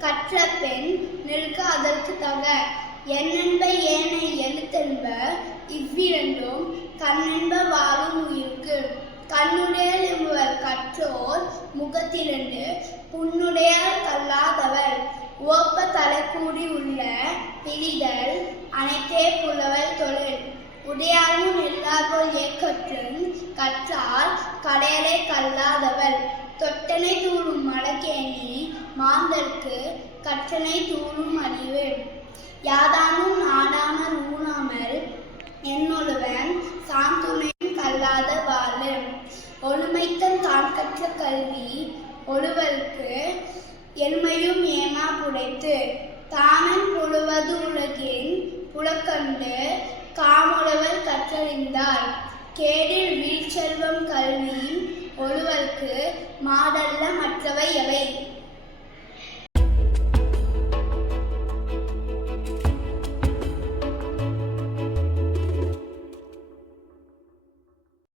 கற்ற பெண் நிற்க அதற்கு தக. என்னென்ப ஏனை எழுத்தென்ப இவ்விரண்டும் கண்ணென்ப வாழும் உயிர்க்கு. கண்ணுடையல் என்பவர் கற்றோர் முகத்திரண்டு புண்ணுடையார் கல்லாதவர். ஓப்ப தலைக்கூடி உள்ள பிரிதல் அனைத்தே புலவல் தொழில். உடையாரும் இல்லாதோர் ஏக்கற்றும் கற்றால் கடையலை கல்லாதவர். தொட்டனை தூளும் மாந்தர்க்கு கற்றனை தூணும் அறிவு யாதானும் நாடாமல் ஊனாமல் என்னொருவன் சாந்துணையும் கல்லாத வாழு ஒழுமைத்தன் தான் கற்ற கல்வி ஒருவருக்கு என்மையும் ஏமா புடைத்து. தாமன் பொழுவது உலகின் புலக்கண்டு காமுழவர் கற்றறிந்தார். கேடில் வீழ்ச்செல்வம் கல்வி ஒருவர்க்கு மாடல்ல மற்றவை எவை?